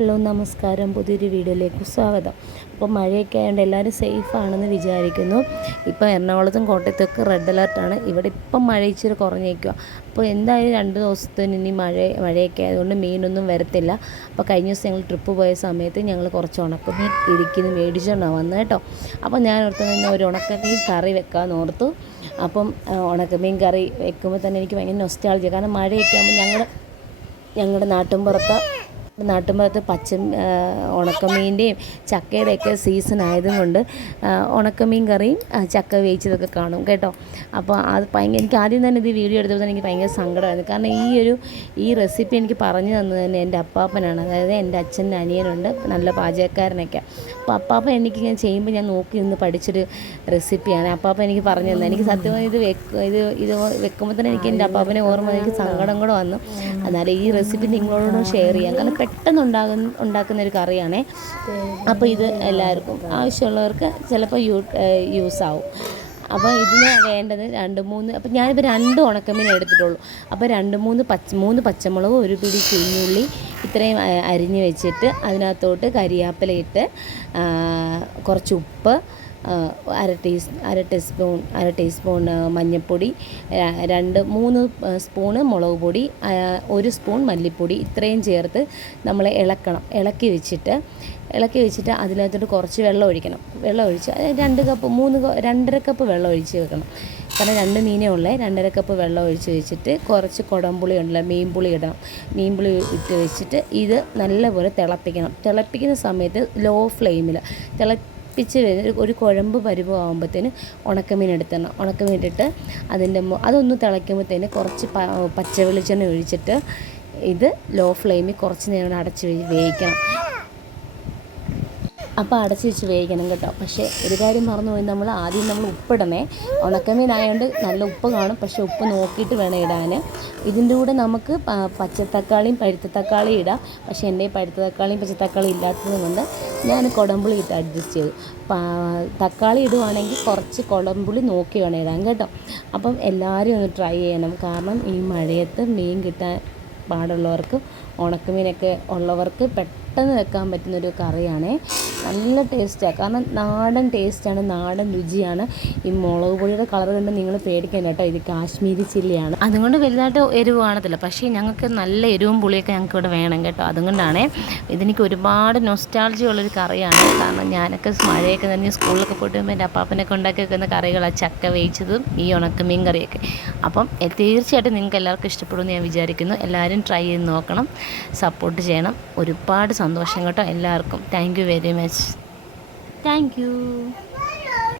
Hello നമസ്കാരം. പുതിയൊരു വീഡിയോയിലേക്ക് സ്വാഗതം. അപ്പോൾ മഴയൊക്കെ ആയതുകൊണ്ട് എല്ലാവരും സേഫ് ആണെന്ന് വിചാരിക്കുന്നു. ഇപ്പോൾ എറണാകുളത്തും കോട്ടയത്തൊക്കെ റെഡ് അലർട്ടാണ് ഇവിടെ ഇപ്പം മഴ ഇച്ചിരി കുറഞ്ഞേക്കുക അപ്പോൾ എന്തായാലും രണ്ട് ദിവസത്തിന് ഇനി മഴ മഴയൊക്കെ ആയതുകൊണ്ട് മീനൊന്നും വരത്തില്ല. അപ്പോൾ കഴിഞ്ഞ ദിവസം ഞങ്ങൾ ട്രിപ്പ് പോയ സമയത്ത് ഞങ്ങൾ കുറച്ച് ഉണക്കമീൻ ഇടുക്കിന്ന് മേടിച്ചുകൊണ്ടാണ് വന്നത് കേട്ടോ അപ്പോൾ ഞാൻ ഓർത്ത് തന്നെ ഒരു ഉണക്കമീൻ കറി വെക്കാമെന്ന് ഓർത്തു. അപ്പം ഉണക്കമീൻ കറി വെക്കുമ്പോൾ തന്നെ എനിക്ക് ഭയങ്കര നൊസ്റ്റാൾജിയ കാരണം മഴയൊക്കെ ആകുമ്പോൾ ഞങ്ങൾ ഞങ്ങളുടെ നാട്ടിൻപുറത്ത് നാട്ടിൻപുറത്ത് പച്ച ഉണക്കമീന്റെയും ചക്കയുടെയൊക്കെ സീസൺ ആയതുകൊണ്ട് ഉണക്കമീൻ കറിയും ചക്ക വേവിച്ചതൊക്കെ കാണും കേട്ടോ. അപ്പോൾ അത് ഭയങ്കര എനിക്ക് ആദ്യം തന്നെ ഇത് വീഡിയോ എടുത്തപ്പോൾ എനിക്ക് ഭയങ്കര സങ്കടമായിരുന്നു. കാരണം ഈ ഒരു ഈ റെസിപ്പി എനിക്ക് പറഞ്ഞു തന്നത് തന്നെ എന്റെ അപ്പാപ്പനാണ്. അതായത് എന്റെ അച്ഛന്റെ അനിയനുണ്ട് നല്ല പാചകക്കാരനൊക്കെ. അപ്പോൾ അപ്പാപ്പൻ എനിക്ക് ഞാൻ ചെയ്യുമ്പോൾ ഞാൻ നോക്കി നിന്ന് പഠിച്ചൊരു റെസിപ്പിയാണ് അപ്പാപ്പൻ എനിക്ക് പറഞ്ഞു തന്നെ എനിക്ക് സത്യം ഇത് ഇത് ഇത് വെക്കുമ്പോൾ തന്നെ എനിക്ക് എന്റെ അപ്പാപ്പനെ ഓർമ്മ. എനിക്ക് സങ്കടം കൂടെ വന്നു. എന്നാലും ഈ റെസിപ്പി നിങ്ങളോടൊന്നും ഷെയർ ചെയ്യാം. കാരണം പെട്ടെന്ന് ഉണ്ടാകുന്ന ഉണ്ടാക്കുന്ന ഒരു കറിയാണേ. അപ്പോൾ ഇത് എല്ലാവർക്കും ആവശ്യമുള്ളവർക്ക് ചിലപ്പോൾ യൂ യൂസ് ആവും അപ്പോൾ ഇതിന് വേണ്ടത് രണ്ട് മൂന്ന് അപ്പോൾ ഞാനിപ്പോൾ രണ്ട് ഉണക്കമീൻ എടുത്തിട്ടുള്ളൂ. അപ്പോൾ രണ്ട് മൂന്ന് പച്ച മൂന്ന് പച്ചമുളക് ഒരു പിടി കുഞ്ഞുള്ളി ഇത്രയും അരിഞ്ഞ് വെച്ചിട്ട് അതിനകത്തോട്ട് കരിയാപ്പില ഇട്ട് കുറച്ച് ഉപ്പ് അര ടീസ് അര ടീസ്പൂൺ അര ടീസ്പൂൺ മഞ്ഞൾപ്പൊടി രണ്ട് മൂന്ന് സ്പൂണ് മുളക് പൊടി ഒരു സ്പൂൺ മല്ലിപ്പൊടി ഇത്രയും ചേർത്ത് നമ്മൾ ഇളക്കണം. ഇളക്കി വെച്ചിട്ട് ഇളക്കി വെച്ചിട്ട് അതിനകത്തോട്ട് കുറച്ച് വെള്ളം ഒഴിക്കണം. വെള്ളം ഒഴിച്ച് രണ്ട് കപ്പ് മൂന്ന് രണ്ടര കപ്പ് വെള്ളം ഒഴിച്ച് വെക്കണം. കാരണം രണ്ട് മീനേ ഉള്ളേ രണ്ടര കപ്പ് വെള്ളം ഒഴിച്ച് വെച്ചിട്ട് കുറച്ച് കുടംപുളി ഉണ്ടല്ലോ മീൻപുളി ഇടണം. മീൻപുളി ഇട്ട് വെച്ചിട്ട് ഇത് നല്ലപോലെ തിളപ്പിക്കണം. തിളപ്പിക്കുന്ന സമയത്ത് ലോ ഫ്ലെയിമിൽ തിളപ്പിച്ച് ഒരു- കുഴമ്പ് പരുവമാകുമ്പോഴത്തേന് ഉണക്കമീൻ എടുത്തണം. ഉണക്കമീൻ ഇട്ടിട്ട് അതിന്റെ അതൊന്ന് തിളയ്ക്കുമ്പോഴത്തേന് കുറച്ച് പച്ച വെളിച്ചെണ്ണ ഒഴിച്ചിട്ട് ഇത് ലോ ഫ്ലെയിമിൽ കുറച്ച് നേരം അടച്ച് വേവിക്കണം. അപ്പോൾ അടച്ച് വെച്ച് വേവിക്കണം കേട്ടോ. പക്ഷേ ഒരു കാര്യം മറന്നു പോയി നമ്മൾ ആദ്യം നമ്മൾ ഉപ്പിടണേ. ഉണക്കമീൻ ആയതുകൊണ്ട് നല്ല ഉപ്പ് കാണും. പക്ഷേ ഉപ്പ് നോക്കിയിട്ട് വേണം ഇടാൻ ഇതിന്റെ കൂടെ നമുക്ക് പച്ചത്തക്കാളിയും പഴുത്ത തക്കാളിയും ഇടാം. പക്ഷേ എന്റെ പഴുത്ത തക്കാളിയും പച്ചത്തക്കാളിയും ഇല്ലാത്തത് കൊണ്ട് ഞാൻ കുടമ്പുളി ഇട്ട് അഡ്ജസ്റ്റ് ചെയ്തു. തക്കാളി ഇടുവാണെങ്കിൽ കുറച്ച് കുടമ്പുളി നോക്കി വേണം ഇടാൻ കേട്ടോ. അപ്പം എല്ലാവരും ഒന്ന് ട്രൈ ചെയ്യണം. കാരണം ഈ മഴയത്ത് മീൻ കിട്ടാൻ പാടുള്ളവർക്ക് ഉണക്കമീനൊക്കെ ഉള്ളവർക്ക് പെട്ടെന്ന് വെക്കാൻ പറ്റുന്നൊരു കറിയാണ്. നല്ല ടേസ്റ്റാണ് കാരണം നാടൻ ടേസ്റ്റാണ് നാടൻ രുചിയാണ്. ഈ മുളക് പൊടിയുടെ കളർ കണ്ട് നിങ്ങൾ പേടിക്കേണ്ട കേട്ടോ. ഇത് കാശ്മീരി ചില്ലിയാണ്. അതുകൊണ്ട് വലുതായിട്ട് എരിവ് കാണത്തില്ല. പക്ഷേ ഞങ്ങൾക്ക് നല്ല എരിവും പുളിയൊക്കെ ഞങ്ങൾക്ക് ഇവിടെ വേണം കേട്ടോ. അതുകൊണ്ടാണ് ഇതെനിക്ക് ഒരുപാട് നൊസ്റ്റാൾജി ഉള്ളൊരു കറിയാണ്. കാരണം ഞാനൊക്കെ മഴയൊക്കെ തന്നെ സ്കൂളിലൊക്കെ പോയിട്ട് എന്റെ അപ്പാപ്പനൊക്കെ ഉണ്ടാക്കി വെക്കുന്ന കറികളാണ് ചക്ക വേവിച്ചതും ഈ ഉണക്കമീൻ കറിയൊക്കെ. അപ്പം തീർച്ചയായിട്ടും നിങ്ങൾക്ക് എല്ലാവർക്കും ഇഷ്ടപ്പെടുമെന്ന് ഞാൻ വിചാരിക്കുന്നു. എല്ലാവരും ട്രൈ ചെയ്ത് നോക്കണം. സപ്പോർട്ട് ചെയ്യണം. ഒരുപാട് സന്തോഷം കേട്ടോ എല്ലാവർക്കും. Thank you very much thank you